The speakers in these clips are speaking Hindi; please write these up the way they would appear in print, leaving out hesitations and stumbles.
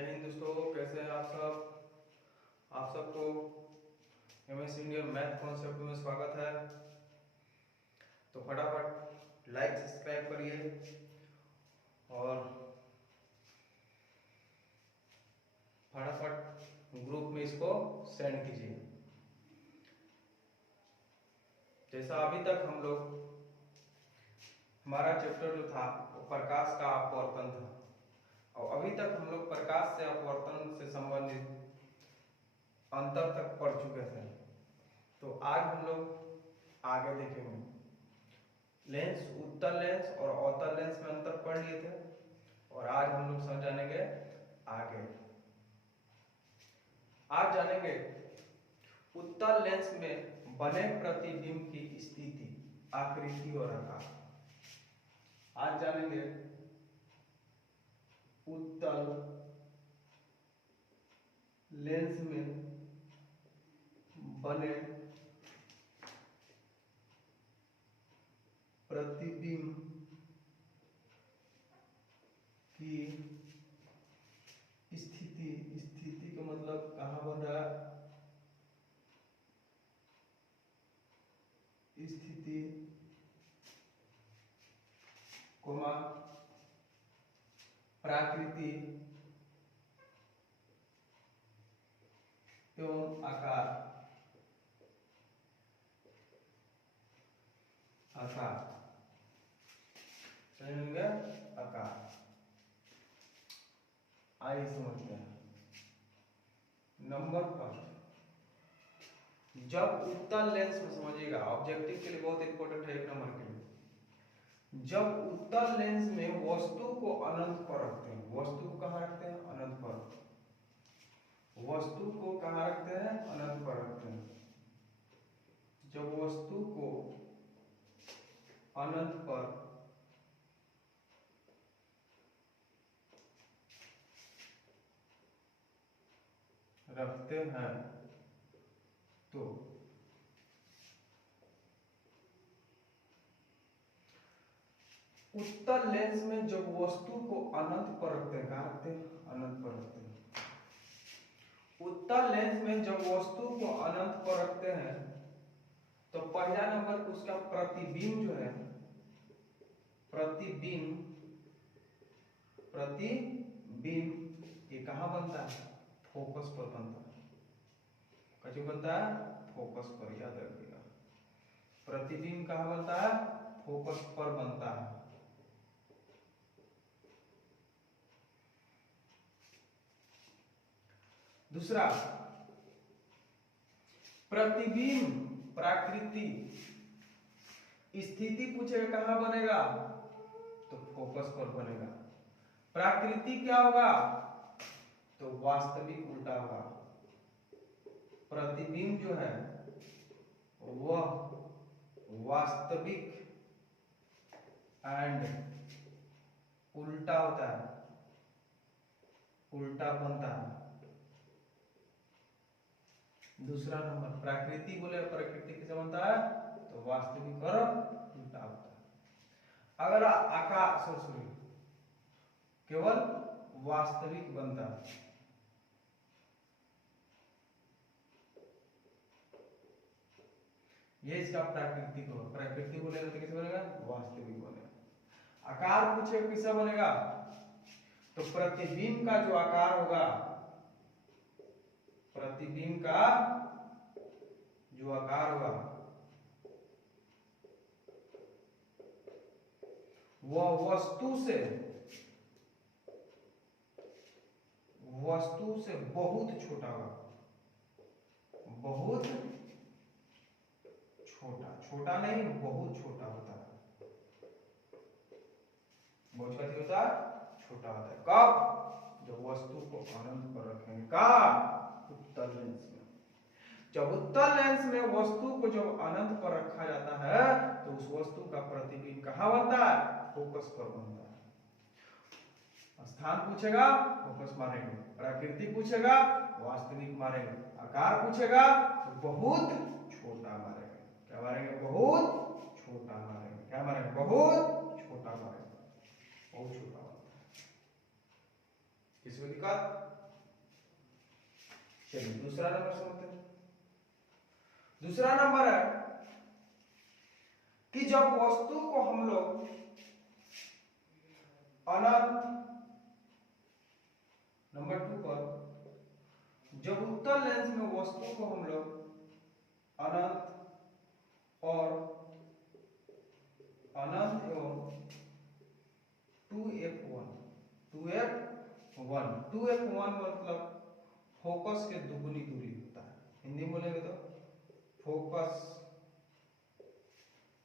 जय हिंद दोस्तों, कैसे हैं आप सब। आप सबको एमएस इंडियन मैथ कॉन्सेप्ट में स्वागत है। तो फटाफट लाइक सब्सक्राइब करिए और फटाफट ग्रुप में इसको सेंड कीजिए। जैसा अभी तक हम लोग हमारा चैप्टर जो था वो प्रकाश का अपवर्तन था और अभी तक हम लोग प्रकाश से अपवर्तन से संबंधित अंतर तक पढ़ चुके थे। तो आज हम लोग आगे देखेंगे। लेंस, उत्तल लेंस और अवतल लेंस में अंतर पढ़ लिए थे और आज हम लोग समझ जानेंगे आगे। आज जानेंगे उत्तल लेंस में बने प्रतिबिंब की स्थिति, आकृति और आकार। आज जानेंगे उत्तल लेंस में बने प्रतिबिंब की स्थिति, स्थिति का मतलब कहाँ बन रहा है, स्थिति कोमा प्राकृति एवं आकार, आकार चलेंगे आकार। आइए समझते हैं। नंबर पर जब उत्तल लेंस में, समझिएगा ऑब्जेक्टिव के लिए बहुत इंपॉर्टेंट है, एक नंबर के लिए। जब उत्तल लेंस में वस्तु को अनंत पर रखते हैं, वस्तु को कहाँ रखते हैं, अनंत पर। वस्तु को कहाँ रखते हैं, अनंत पर रखते हैं। जब वस्तु को अनंत पर रखते हैं तो उत्तल लेंस में जब वस्तु को अनंत पर रखते हैं, कहाँ रखते हैं, अनंत पर रखते हैं। उत्तल लेंस में जब वस्तु को अनंत पर रखते हैं तो पहला नंबर उसका प्रतिबिंब जो है, प्रतिबिंब, प्रतिबिंब ये कहाँ बनता है, फोकस पर बनता है। कैसे बनता है, फोकस पर, याद रखिएगा। प्रतिबिंब कहाँ बनता है, फोकस पर बनता है। दूसरा प्रतिबिंब प्राकृति स्थिति पूछेगा कहां बनेगा, तो फोकस पर बनेगा। प्राकृति क्या होगा, तो वास्तविक उल्टा होगा। प्रतिबिंब जो है वह वास्तविक एंड उल्टा होता है, उल्टा बनता है। दूसरा नंबर प्राकृति बोले, प्रकृति किसे बनता है, तो वास्तविक और उल्टा होता है। अगर आकार सॉरी केवल वास्तविक बनता है, ये इसका प्राकृतिक होगा। प्राकृतिक बोलेगा तो किसे बनेगा, वास्तविक बनेगा। आकार पूछे किसका बनेगा, तो प्रतिबिंब का जो आकार होगा, प्रतिबिंब का जो आकार होगा वह वस्तु से बहुत छोटा होगा, बहुत छोटा, छोटा नहीं बहुत छोटा होता है। बहुत छोटा होता है, छोटा होता है। कब, जब वस्तु को अनंत पर रखेंगे। कहाँ, उत्तल लेंस में। जब उत्तल लेंस में वस्तु को जब अनंत पर रखा जाता है तो उस वस्तु का प्रतिबिंब कहाँ बनता है, फोकस पर बनता है। स्थान पूछेगा फोकस मारेंगे, प्रकृति पूछेगा वास्तविक मारेंगे, आकार पूछेगा तो बहुत छोटा मारेंगे। क्या मारेंगे, बहुत छोटा मारेंगे। क्या मारेंगे, बहुत छोटा मारेंगे, बहुत छोटा मारेंगे। किसी को दिक्कत चलिए दूसरा नंबर समझते हैं। दूसरा नंबर है कि जब वस्तु को हम लोग अनंत, नंबर 2 पर, जब उत्तल लेंस में वस्तु को हम लोग अनंत और अनंत एवं 2f1 मतलब फोकस के दुगुनी दूरी होता है। हिंदी में बोलेंगे तो फोकस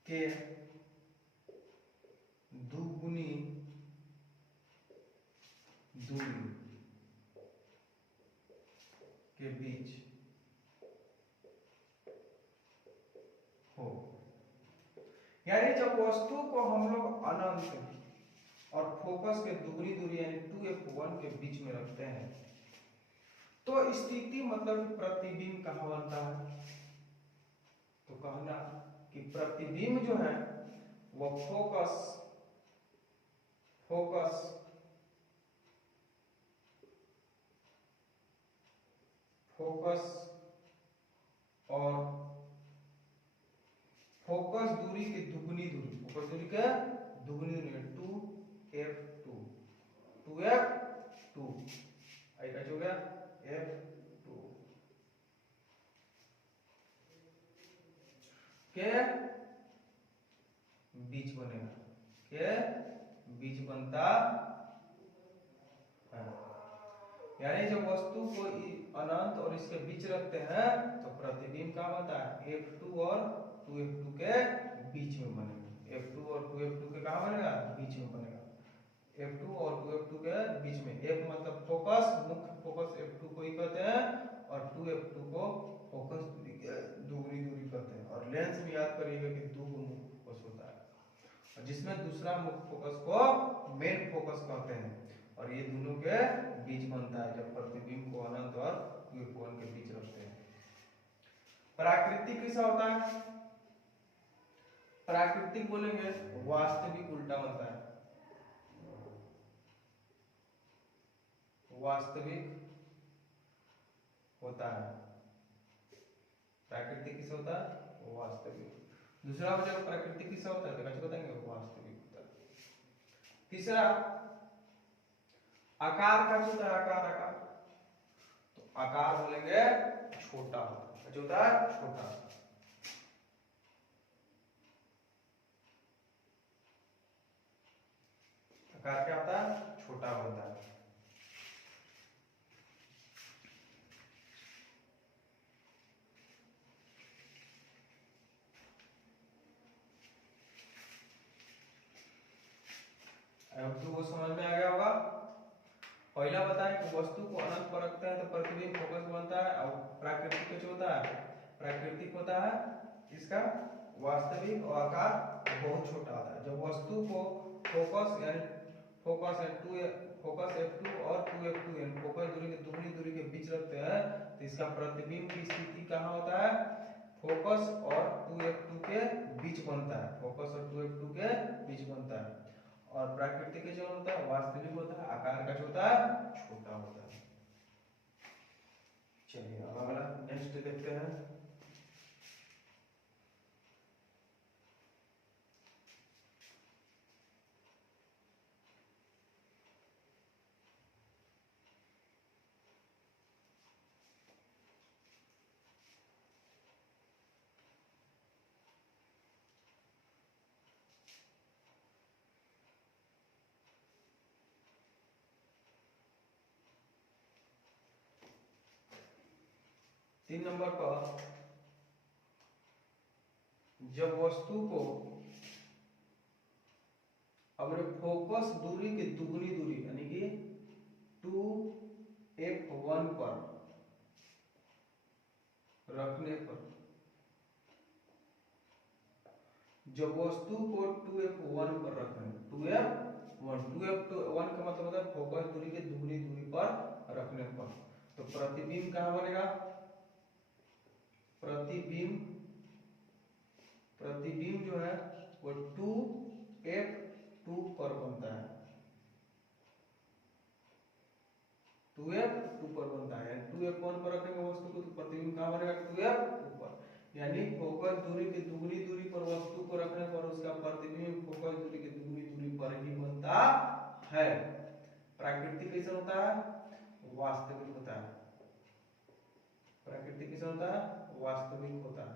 के दुगुनी दूरी के बीच हो, यानी जब वस्तु को हम लोग अनंत और फोकस के दुगनी दूरी यानी 2f1 के बीच में रखते हैं तो स्थिति मतलब प्रतिबिंब कहाँ बनता है? तो कहना कि प्रतिबिंब जो है वह फोकस और फोकस दूरी की दुगनी दूरी, फोकस दूरी के दुगनी दूरी 2f2 आई क्या हो गया f2 के बीच बनेगा, के बीच बनता है। यानी जब वस्तु को अनंत और इसके बीच रखते हैं तो प्रतिबिंब क्या बनता है? f2 और 2f2 के बीच में बनेगा। f2 और 2f2 के कहाँ बनेगा? बीच में बनेगा। f2 और 2f2 के बीच में, f मतलब फोकस, मुख्य फोकस f2 को ही कहते हैं और 2f2 को फोकस दूरी के दुगनी दूरी कहते हैं। और लेंस में याद करिएगा कि दो मुख्य फोकस होता है और जिसमें दूसरा मुख्य फोकस को मेन फोकस कहते हैं और ये दोनों के बीच बनता है जब प्रतिबिंब को अनंत और 2f1 के बीच रखते हैं। प्राकृतिक कैसा होता है? प्राकृतिक बोलेंगे वास्तविक उल्टा बनता है। वास्तविक होता है। प्राकृतिक किस होता है? वास्तविक। दूसरा बचा प्राकृतिक किस होता है? तो कैसे बताएंगे? वास्तविक होता है। तीसरा आकार का होता है। आकार तो आकार बोलेंगे छोटा होता है। जो होता है छोटा। आकार क्या होता है? छोटा होता है। अब तो वो समझ में आ गया होगा। पहला बताएं कि वस्तु को अनंत पर रखते हैं तो प्रतिबिंब फोकस बनता है और प्राकृतिक कुछ होता है? प्राकृतिक होता है इसका वास्तविक और आकार बहुत छोटा होता है। जब वस्तु को फोकस f2 और 2f2 यानी फोकस दूरी के दुगनी दूरी के बीच रखते हैं तो इसका प्रतिबिंब की स्थिति कहाँ होता है? फोकस और 2f2 के बीच बनता है। फोकस और 2f2 के बीच बनता है। और प्राकृतिक जो होता है वास्तविक होता है, आकार का जो होता है छोटा होता है। चलिए अब अगला नेक्स्ट देखते हैं। तीन नंबर पर जब वस्तु को अपने फोकस दूरी की दुगनी दूरी यानी कि 2f1 पर रखने पर, जब वस्तु को 2f1 पर रखने 2f1 का मतलब होता है फोकस दूरी की दुगनी दूरी पर रखने पर, तो प्रतिबिंब कहाँ बनेगा? प्रतिबिंब जो है वो 2f2 पर बनता है। 2f2 पर बनता है। 2f1 पर रखेंगे प्रतिबिंब कहाँ बनेगा 2f ऊपर, यानी फोकस दूरी की दुगनी दूरी पर वस्तु को रखने पर उसका प्रतिबिंब फोकस दूरी की दुगनी दूरी पर ही बनता है। प्राकृतिक कैसे होता है, वास्तविक होता है। प्राकृतिक कैसे होता है, वास्तविक होता है।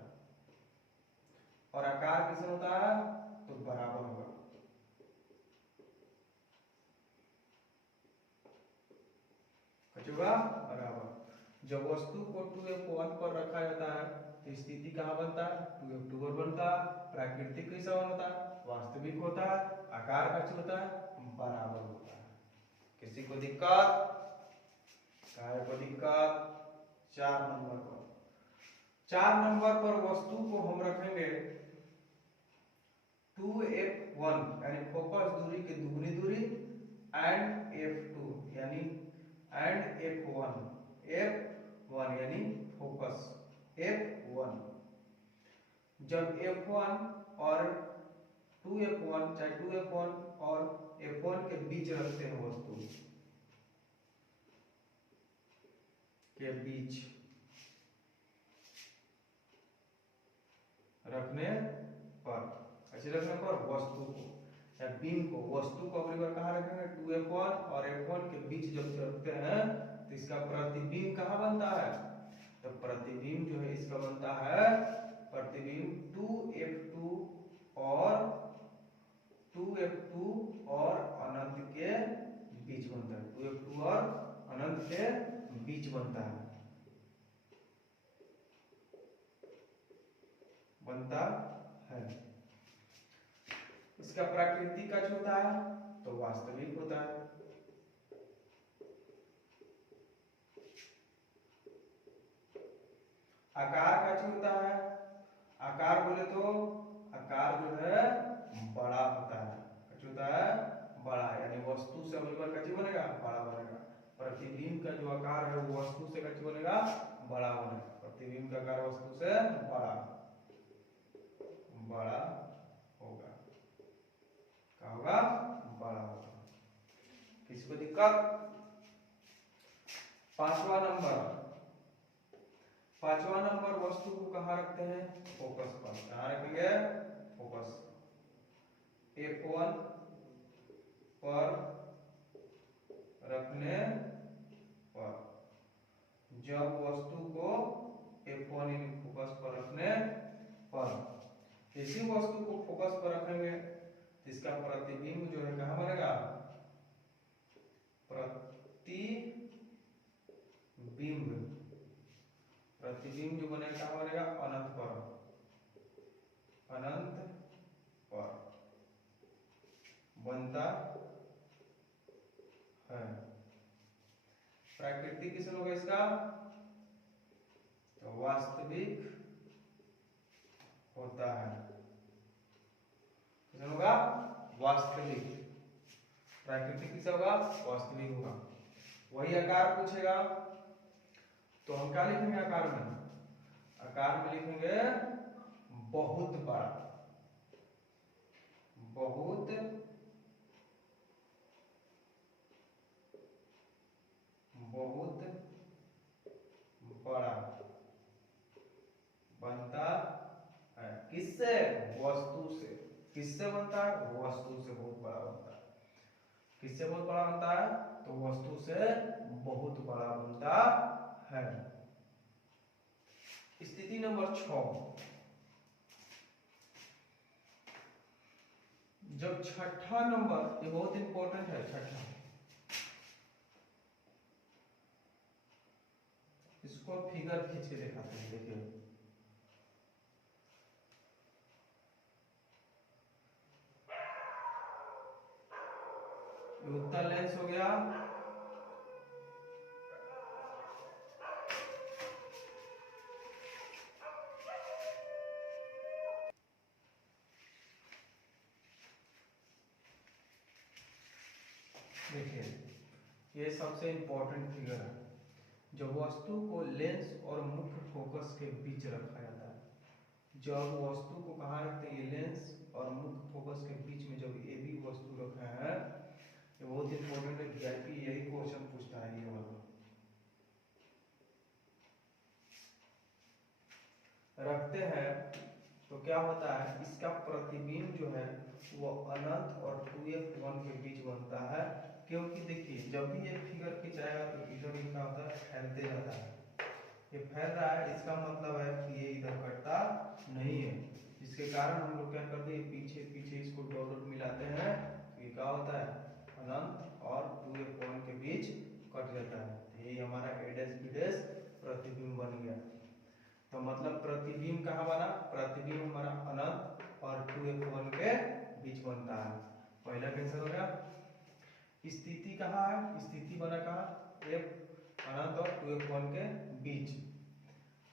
और आकार कैसे होता है, तो बराबर होगा। बराबर। जब वस्तु को 2f1 पर रखा जाता है तो स्थिति कहाँ बनता है, 2f2 पर बनता है। प्राकृतिक कैसा होता है, वास्तविक होता है। आकार कैसे होता है, बराबर होता है। किसी को दिक्कत, काय को दिक्कत। 4 नंबर पर, 4 नंबर पर वस्तु को हम रखेंगे 2f1 यानी फोकस दूरी की दुगनी दूरी एंड f2 यानी एंड f1 यानी फोकस f1। जब f1 और 2f1 चाहे 2f1 और f1 के बीच रखते हैं, वस्तु के बीच रखने पर, ऐसे रखने पर वस्तु को या बीम को, वस्तु को अपनी बार कहाँ रखेंगे 2f1 और f1 के बीच जब रखते हैं तो इसका प्रतिबिंब कहाँ बनता है, तो प्रतिबिंब जो है इसका बनता है प्रतिबिंब 2f2 और अनंत के बीच बनता है। 2f2 और अनंत के बीच बनता है, इसका प्राकृतिक कच होता है तो वास्तविक होता है। आकार कच होता है, आकार बोले तो आकार जो है बड़ा होता है, कच होता है बड़ा, यानी वस्तु से अगर कच बनेगा बड़ा बनेगा। प्रतिबिंब का जो आकार है वो वस्तु से कच बनेगा बड़ा बनेगा। प्रतिबिंब का आकार वस्तु से बड़ा होगा, क्या होगा, बड़ा होगा। किसको दिक्कत। 5वां नंबर वस्तु को कहाँ रखते हैं, फोकस पर। कहाँ रखेंगे, फोकस f1 पर रखने पर। जब वस्तु को f1 फोकस पर रखने पर, इसी वस्तु को फोकस पर रखेंगे इसका प्रतिबिंब जो है कहाँ बनेगा, प्रतिबिंब जो बनेगा कहाँ बनेगा, अनंत पर बनता है। प्राकृतिक किस होगा इसका, तो वास्तविक होता है। किस होगा, वास्तविक। प्राकृतिक किस होगा, वास्तविक होगा। वही आकार पूछेगा तो हम क्या लिखेंगे आकार में, आकार में लिखेंगे बहुत बड़ा, बहुत बड़ा बनता है। किससे, वस्तु से। किससे बनता है, वस्तु से बहुत बड़ा बनता है। किससे बहुत बड़ा बनता है, तो वस्तु से बहुत बड़ा बनता है। स्थिति नंबर 6, जब छठा नंबर, ये बहुत इंपॉर्टेंट है छठा, इसको फिगर खींच के दिखाते हैं। देखिए उत्तल लेंस हो गया, देखिए ये सबसे इंपॉर्टेंट फिगर है। जब वस्तु को लेंस और मुख्य फोकस के बीच रखा जाता है, जब वस्तु को कहाँ रखते हैं, ये लेंस और मुख्य फोकस के बीच में जब ये भी वस्तु रखा है, ये बहुत इंपॉर्टेंट है। वीआईपी यही क्वेश्चन पूछता है, ये वाला वो अनंत और 2f1 के बीच बनता है, क्योंकि देखिए जब भी ये फिगर खिंचाएगा तो इधर ही क्या होता है, फैलते जाता है। ये फैल रहा है, इसका मतलब है कि ये इधर कटता नहीं है, जिसके कारण हम लोग क्या करते हैं, पीछे पीछे इसको डॉट डॉट मिलाते हैं, तो ये क्या होता है, अनंत और 2f1 के बीच कट जाता है। यही हमारा a डैश b डैश प्रतिबिंब बन गया। तो मतलब प्रतिबिंब कहाँ बना, प्रतिबिंब हमारा अनंत और 2f1 के बीच बनता है। पहला कैंसिल हो गया। स्थिति कहाँ है, स्थिति बना कहाँ, f अनंत और 2f1 के बीच।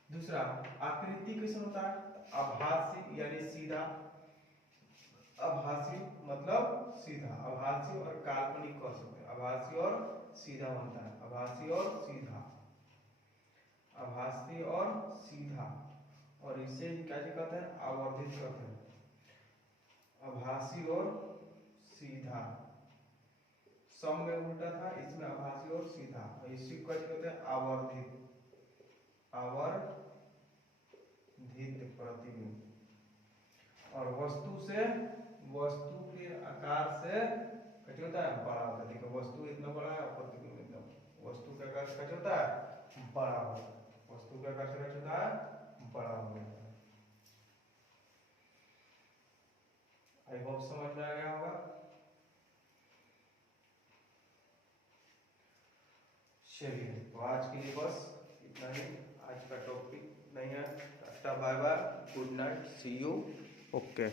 दूसरा आकृति कैसे होता है, आभासी यानी सीधा, आभासी मतलब सीधा, आभासी और काल्पनिक कह सकते हैं, आभासी और सीधा बनता है, आभासी और सीधा, आभासी और सीधा, और इसे क्या कहते हैं, आवर्धित कहते हैं, आभासी और सीधा। सम में उल्टा था, इसमें आभासी और सीधा, इसी को कहते हैं आवर्धित, आवर्धित प्रतिबिंब। और वस्तु से, वस्तु के आकार से कैसे होता है, बड़ा होता है। देखो वस्तु इतना बड़ा है और प्रतिबिंब इतना, वस्तु के आकार से कैसे होता है, बड़ा होता है, वस्तु के आकार से कैसे होता है, बड़ा हो जाता है। आई होप समझ में आ गया होगा। चलिए तो आज के लिए बस इतना ही, आज का टॉपिक नहीं है। Tata bye bye, good night, see you, okay.